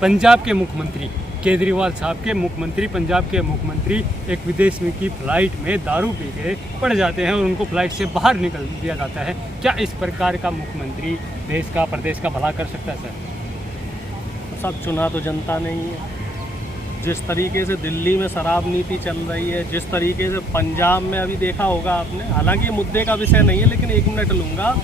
पंजाब के मुख्यमंत्री केजरीवाल साहब के मुख्यमंत्री, पंजाब के मुख्यमंत्री एक विदेश में की फ्लाइट में दारू पी के पड़ जाते हैं और उनको फ्लाइट से बाहर निकल दिया जाता है। क्या इस प्रकार का मुख्यमंत्री देश का, प्रदेश का भला कर सकता है सर? सब चुना तो जनता नहीं है। जिस तरीके से दिल्ली में शराब नीति चल रही है, जिस तरीके से पंजाब में अभी देखा होगा आपने, हालांकि मुद्दे का विषय नहीं है लेकिन 1 मिनट लूँगा।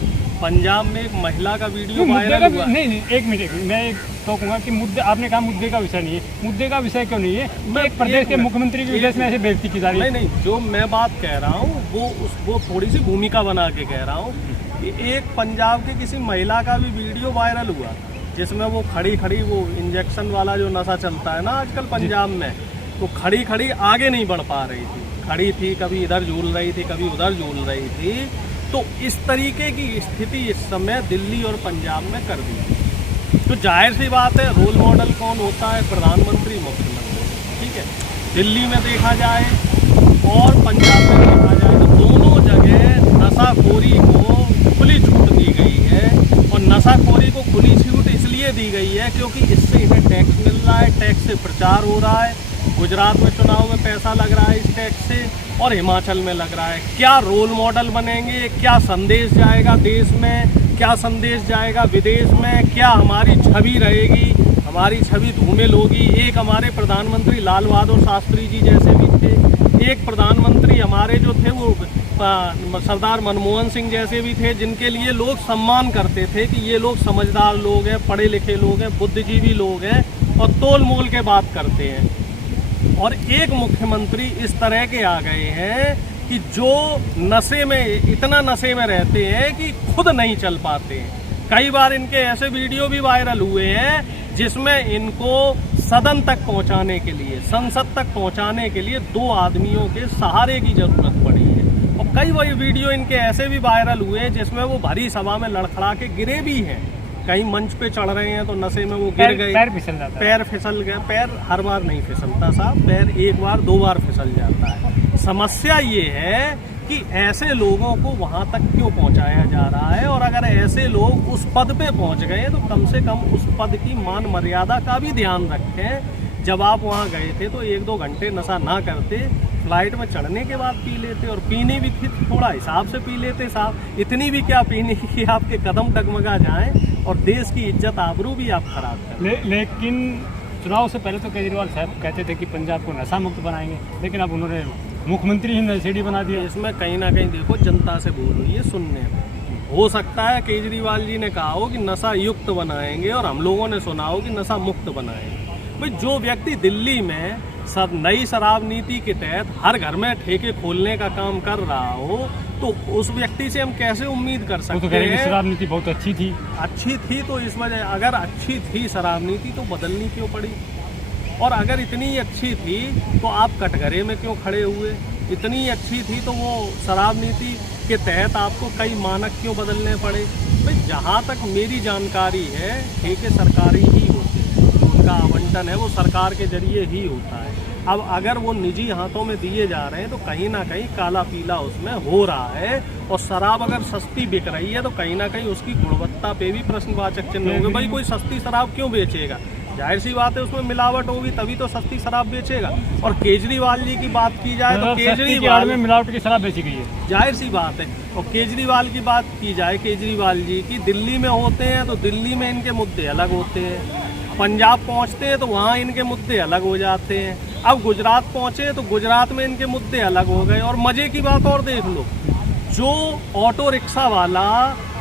पंजाब में एक महिला का वीडियो वायरल हुआ। नहीं, एक मिनट, मैं एक तो कहूँगा कि मुद्दे, आपने कहा मुद्दे का विषय नहीं है। मुद्दे का विषय क्यों नहीं है? मैं एक प्रदेश के मुख्यमंत्री की विदेश में ऐसे बेइज्जती की जा रही है। नहीं, जो मैं बात कह रहा हूँ वो थोड़ी सी भूमिका बना के कह रहा हूँ कि एक पंजाब के किसी महिला का भी वीडियो वायरल हुआ जिसमें वो खड़ी वो इंजेक्शन वाला जो नशा चलता है ना आजकल पंजाब में, तो खड़ी आगे नहीं बढ़ पा रही थी, खड़ी थी, कभी इधर झूल रही थी, कभी उधर झूल रही थी। तो इस तरीके की स्थिति इस समय दिल्ली और पंजाब में कर दी। तो जाहिर सी बात है, रोल मॉडल कौन होता है? प्रधानमंत्री, मुख्यमंत्री। ठीक है, दिल्ली में देखा जाए और पंजाब में देखा जाए तो दोनों जगह नशाखोरी को खुली छूट दी गई है। और नशाखोरी को खुली छूट इसलिए दी गई है क्योंकि इससे इन्हें टैक्स मिल रहा है, टैक्स से प्रचार हो रहा है। गुजरात में चुनाव में पैसा लग रहा है इस टैक्स से और हिमाचल में लग रहा है। क्या रोल मॉडल बनेंगे? क्या संदेश जाएगा देश में? क्या संदेश जाएगा विदेश में? क्या हमारी छवि रहेगी? हमारी छवि धूमिल होगी। एक हमारे प्रधानमंत्री लाल बहादुर शास्त्री जी जैसे भी थे, एक प्रधानमंत्री हमारे जो थे वो सरदार मनमोहन सिंह जैसे भी थे, जिनके लिए लोग सम्मान करते थे कि ये लोग समझदार लोग हैं, पढ़े लिखे लोग हैं, बुद्धिजीवी लोग हैं और तोल मोल के बात करते हैं। और एक मुख्यमंत्री इस तरह के आ गए हैं कि जो नशे में, इतना नशे में रहते हैं कि खुद नहीं चल पाते हैं। कई बार इनके ऐसे वीडियो भी वायरल हुए हैं जिसमें इनको सदन तक पहुंचाने के लिए, संसद तक पहुंचाने के लिए 2 आदमियों के सहारे की जरूरत पड़ी है। और कई वही वीडियो इनके ऐसे भी वायरल हुए हैं जिसमें वो भरी सभा में लड़खड़ा के गिरे भी हैं। कहीं मंच पे चढ़ रहे हैं तो नशे में वो गिर गए, पैर फिसल जाता है। पैर फिसल गए। पैर हर बार नहीं फिसलता साहब, पैर 1 बार 2 बार फिसल जाता है। समस्या ये है कि ऐसे लोगों को वहां तक क्यों पहुंचाया जा रहा है। और अगर ऐसे लोग उस पद पे पहुंच गए तो कम से कम उस पद की मान मर्यादा का भी ध्यान रखें। जब आप वहां गए थे तो 1-2 घंटे नशा ना करते, फ्लाइट में चढ़ने के बाद पी लेते और पीने भी थोड़ा हिसाब से पी लेते साहब। इतनी भी क्या पीने की आपके कदम डगमगा जाएं और देश की इज्जत आबरू भी आप खराब करें। लेकिन चुनाव से पहले तो केजरीवाल साहब कहते थे कि पंजाब को नशा मुक्त बनाएंगे, लेकिन अब उन्होंने मुख्यमंत्री ही नशेड़ी बना दिया। इसमें कहीं ना कहीं देखो जनता से बोल रही है सुनने में। हो सकता है केजरीवाल जी ने कहा हो कि नशा युक्त बनाएंगे और हम लोगों ने सुना हो कि नशा मुक्त बनाएंगे। भाई, जो व्यक्ति दिल्ली में नई शराब नीति के तहत हर घर में ठेके खोलने का काम कर रहा हो तो उस व्यक्ति से हम कैसे उम्मीद कर सकते हैं? शराब नीति बहुत अच्छी थी। अच्छी थी तो इस वजह, अगर अच्छी थी शराब नीति तो बदलनी क्यों पड़ी? और अगर इतनी अच्छी थी तो आप कटघरे में क्यों खड़े हुए? इतनी अच्छी थी तो वो शराब नीति के तहत आपको कई मानक क्यों बदलने पड़े? भाई, जहाँ तक मेरी जानकारी है ठेके सरकारी ही होते हैं, उनका आवंटन है वो सरकार के जरिए ही होता है। अब अगर वो निजी हाथों में दिए जा रहे हैं तो कहीं ना कहीं काला पीला उसमें हो रहा है। और शराब अगर सस्ती बिक रही है तो कहीं ना कहीं उसकी गुणवत्ता पे भी प्रश्नवाचक चिन्ह होंगे। भाई, कोई सस्ती शराब क्यों बेचेगा? जाहिर सी बात है उसमें मिलावट होगी तभी तो सस्ती शराब बेचेगा। और केजरीवाल जी की बात की जाए तो केजरीवाल में मिलावट की शराब बेची गई है, जाहिर सी बात है। और केजरीवाल की बात की जाए, केजरीवाल जी की दिल्ली में होते हैं तो दिल्ली में इनके मुद्दे अलग होते हैं, पंजाब पहुंचते हैं तो वहाँ इनके मुद्दे अलग हो जाते हैं। अब गुजरात पहुंचे तो गुजरात में इनके मुद्दे अलग हो गए। और मजे की बात और देख लो, जो ऑटो रिक्शा वाला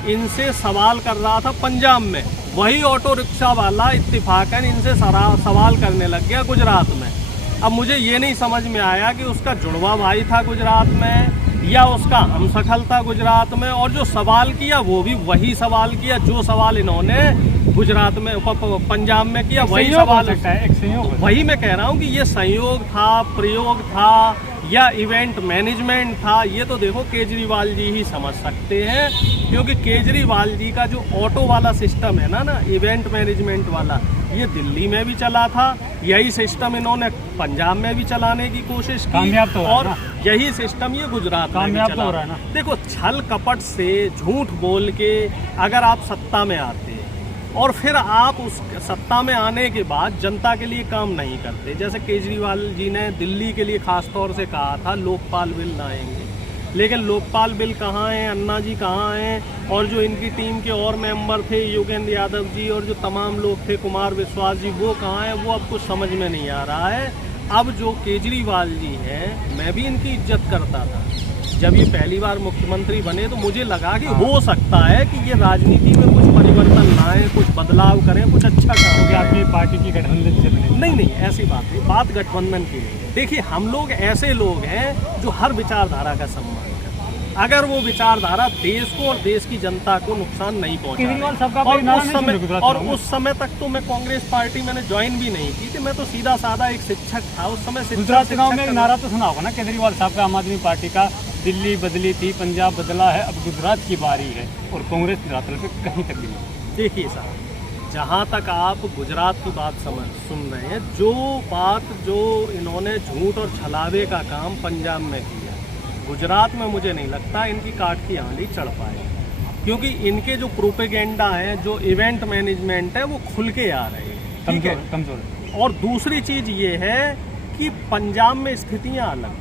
इनसे सवाल कर रहा था पंजाब में, वही ऑटो रिक्शा वाला इत्तेफाकन इनसे सवाल करने लग गया गुजरात में। अब मुझे ये नहीं समझ में आया कि उसका जुड़वा भाई था गुजरात में या उसका हमशक्ल था गुजरात में, और जो सवाल किया वो भी वही सवाल किया जो सवाल इन्होंने गुजरात में पंजाब में किया, वही सवाल है। एक संयोग, वही मैं कह रहा हूँ कि ये संयोग था, प्रयोग था या इवेंट मैनेजमेंट था, ये तो देखो केजरीवाल जी ही समझ सकते हैं। क्योंकि केजरीवाल जी का जो ऑटो वाला सिस्टम है ना इवेंट मैनेजमेंट वाला, ये दिल्ली में भी चला था, यही सिस्टम इन्होंने पंजाब में भी चलाने की कोशिश की और यही सिस्टम ये गुजरात में भी चला रहा है। देखो, छल कपट से, झूठ बोल के अगर आप सत्ता में आते और फिर आप उस सत्ता में आने के बाद जनता के लिए काम नहीं करते। जैसे केजरीवाल जी ने दिल्ली के लिए खास तौर से कहा था लोकपाल बिल लाएंगे, लेकिन लोकपाल बिल कहाँ हैं, अन्ना जी कहाँ हैं, और जो इनकी टीम के और मेंबर थे योगेंद्र यादव जी और जो तमाम लोग थे कुमार विश्वास जी, वो कहाँ हैं, वो अब कुछ समझ में नहीं आ रहा है। अब जो केजरीवाल जी हैं, मैं भी इनकी इज्जत करता था। जब ये पहली बार मुख्यमंत्री बने तो मुझे लगा कि हो सकता है कि ये राजनीति में कुछ परिवर्तन लाएं, कुछ बदलाव करें, कुछ अच्छा काम कि आपकी पार्टी की गठबंधन से बने। नहीं, ऐसी बात नहीं, बात गठबंधन की नहीं। देखिए, हम लोग ऐसे लोग हैं जो हर विचारधारा का सम्मान करें। अगर वो विचारधारा देश को और देश की जनता को नुकसान नहीं पहुंचा, और उस समय तक तो मैं कांग्रेस पार्टी मैंने ज्वाइन भी नहीं की थी, मैं तो सीधा साधा एक शिक्षक था उस समय। गुजरात चुनाव में एक नारा तो सुना होगा ना केजरीवाल साहब का, आम आदमी पार्टी का, दिल्ली बदली थी पंजाब बदला है, अब गुजरात की बारी है, और कांग्रेस धरातल पे कहीं तक भी नहीं। देखिए साहब, जहाँ तक आप गुजरात की बात सुन रहे हैं, जो इन्होंने झूठ और छलावे का काम पंजाब में किया, गुजरात में मुझे नहीं लगता इनकी काट की आंधी चढ़ पाए, क्योंकि इनके जो प्रोपेगेंडा है, जो इवेंट मैनेजमेंट है, वो खुल के आ रहे हैं, ठीक है, कमजोर। और दूसरी चीज ये है कि पंजाब में स्थितियां अलग।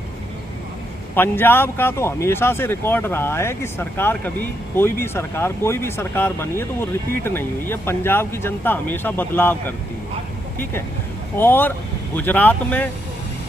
पंजाब का तो हमेशा से रिकॉर्ड रहा है कि सरकार कभी कोई भी सरकार बनी है तो वो रिपीट नहीं हुई है। पंजाब की जनता हमेशा बदलाव करती है, ठीक है। और गुजरात में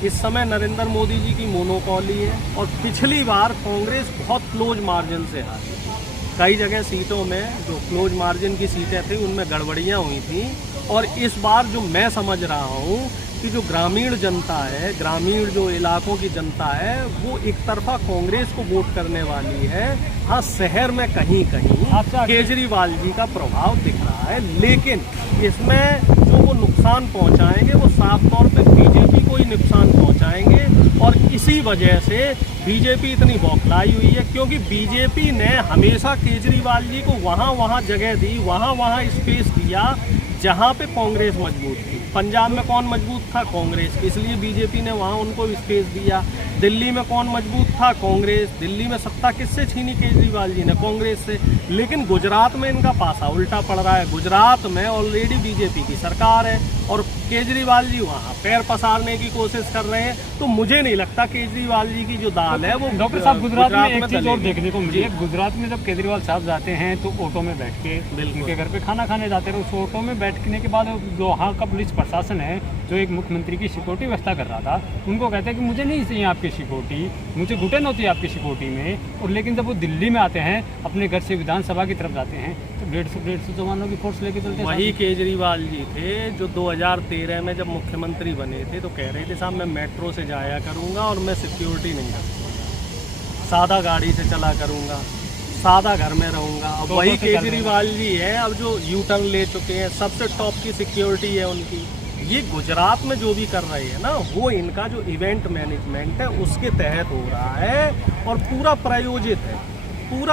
इस समय नरेंद्र मोदी जी की मोनोपोली है, और पिछली बार कांग्रेस बहुत क्लोज मार्जिन से हारी थी। कई जगह सीटों में जो क्लोज मार्जिन की सीटें थी उनमें गड़बड़ियाँ हुई थी, और इस बार जो मैं समझ रहा हूँ कि जो ग्रामीण जनता है, ग्रामीण जो इलाकों की जनता है, वो एक तरफा कांग्रेस को वोट करने वाली है। हाँ, शहर में कहीं कहीं केजरीवाल जी का प्रभाव दिख रहा है, लेकिन इसमें जो वो नुकसान पहुंचाएंगे वो साफ तौर पे बीजेपी को ही नुकसान पहुंचाएंगे। और इसी वजह से बीजेपी इतनी बौखलाई हुई है, क्योंकि बीजेपी ने हमेशा केजरीवाल जी को वहाँ जगह दी, वहाँ स्पेस दिया जहाँ पे कांग्रेस मजबूत थी। पंजाब में कौन मजबूत था? कांग्रेस, इसलिए बीजेपी ने वहाँ उनको स्पेस दिया। दिल्ली में कौन मजबूत था? कांग्रेस। दिल्ली में सत्ता किससे छीनी केजरीवाल जी ने? कांग्रेस से। लेकिन गुजरात में इनका पासा उल्टा पड़ रहा है। गुजरात में ऑलरेडी बीजेपी की सरकार है और केजरीवाल जी वहाँ पैर पसारने की कोशिश कर रहे हैं। तो मुझे नहीं लगता केजरीवाल जी की जो दाल है वो। डॉक्टर साहब, गुजरात में एक चीज और देखने को मिली है। गुजरात में जब केजरीवाल साहब जाते हैं तो ऑटो में बैठ के उनके घर पे खाना खाने जाते हैं। उस ऑटो में बैठने के बाद जो वहाँ का पुलिस प्रशासन है, जो एक मुख्यमंत्री की सिक्योरिटी व्यवस्था कर रहा था, उनको कहते हैं कि मुझे नहीं चाहिए आपकी सिक्योरिटी, मुझे घुटन होती है आपकी सिक्योरिटी में। और लेकिन जब वो दिल्ली में आते हैं, अपने घर से विधानसभा की तरफ जाते हैं, तो 150 जवानों की फोर्स लेके चलते हैं। वही केजरीवाल जी थे जो 2013 में जब मुख्यमंत्री बने थे तो कह रहे थे साहब मैं मेट्रो से जाया करूंगा और मैं सिक्योरिटी नहीं रखूंगा, सादा गाड़ी से चला करूंगा, सादा घर में रहूंगा। अब वही केजरीवाल जी है अब जो यू टर्न ले चुके हैं, सबसे टॉप की सिक्योरिटी है उनकी। ये गुजरात में जो भी कर रहे हैं ना, वो इनका जो इवेंट मैनेजमेंट है उसके तहत हो रहा है और पूरा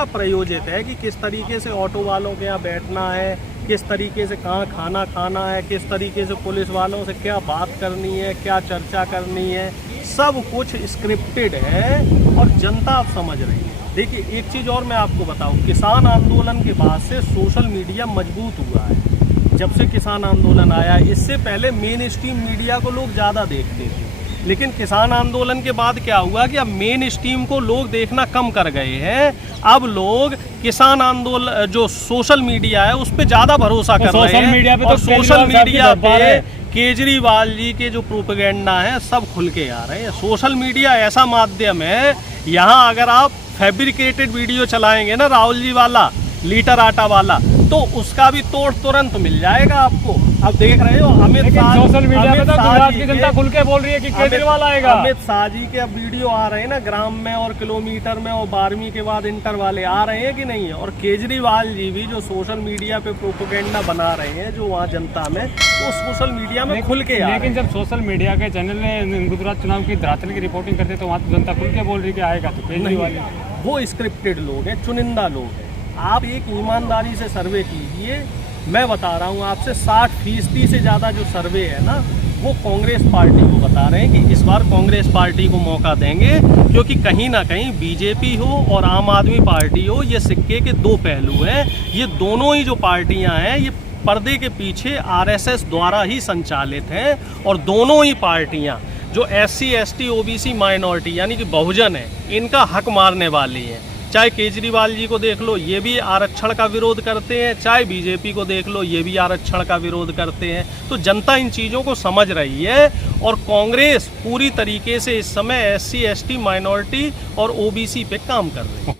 प्रायोजित है कि किस तरीके से ऑटो वालों के यहाँ बैठना है, किस तरीके से कहाँ खाना खाना है, किस तरीके से पुलिस वालों से क्या बात करनी है, क्या चर्चा करनी है, सब कुछ स्क्रिप्टेड है और जनता अब समझ रही है। देखिए, एक चीज़ और मैं आपको बताऊं, किसान आंदोलन के बाद से सोशल मीडिया मजबूत हुआ है। जब से किसान आंदोलन आया, इससे पहले मेन स्ट्रीम मीडिया को लोग ज़्यादा देखते थे, लेकिन किसान आंदोलन के बाद क्या हुआ कि अब मेन स्ट्रीम को लोग देखना कम कर गए हैं। अब लोग किसान आंदोलन जो सोशल मीडिया है उस पर ज़्यादा भरोसा कर रहे हैं, और सोशल मीडिया पे केजरीवाल जी के जो प्रोपेगेंडा है सब खुल के आ रहे हैं। सोशल मीडिया ऐसा माध्यम है, यहाँ अगर आप फैब्रिकेटेड वीडियो चलाएंगे ना राहुल जी वाला, लीटर आटा वाला, तो उसका भी तोड़ तुरंत मिल जाएगा आपको। अब देख रहे हो अमित शाह, सोशल मीडिया पे तो गुजरात की जनता खुल के बोल रही है कि केजरीवाल आएगा। अमित शाह जी के अब वीडियो आ रहे हैं ना, ग्राम में और किलोमीटर में और 12वीं के बाद इंटर वाले आ रहे हैं कि नहीं है। और केजरीवाल जी भी जो सोशल मीडिया पे प्रोपेगेंडा बना रहे हैं जो वहाँ जनता में, वो सोशल मीडिया में खुल के। लेकिन जब सोशल मीडिया के चैनल ने गुजरात चुनाव की धरातल की रिपोर्टिंग करते तो वहाँ जनता खुल के बोल रही है आएगा, तो केजरीवाल वो स्क्रिप्टेड लोग हैं, चुनिंदा लोग हैं। आप एक ईमानदारी से सर्वे कीजिए, मैं बता रहा हूँ आपसे 60% से ज़्यादा जो सर्वे है ना, वो कांग्रेस पार्टी को बता रहे हैं कि इस बार कांग्रेस पार्टी को मौका देंगे, क्योंकि कहीं ना कहीं बीजेपी हो और आम आदमी पार्टी हो, ये सिक्के के दो पहलू हैं। ये दोनों ही जो पार्टियां हैं ये पर्दे के पीछे आरएसएस द्वारा ही संचालित हैं और दोनों ही पार्टियां जो SC ST OBC माइनॉरिटी यानी कि बहुजन है, इनका हक मारने वाली हैं। चाहे केजरीवाल जी को देख लो, ये भी आरक्षण का विरोध करते हैं, चाहे बीजेपी को देख लो, ये भी आरक्षण का विरोध करते हैं। तो जनता इन चीज़ों को समझ रही है और कांग्रेस पूरी तरीके से इस समय SC ST माइनॉरिटी और OBC पे काम कर रही है।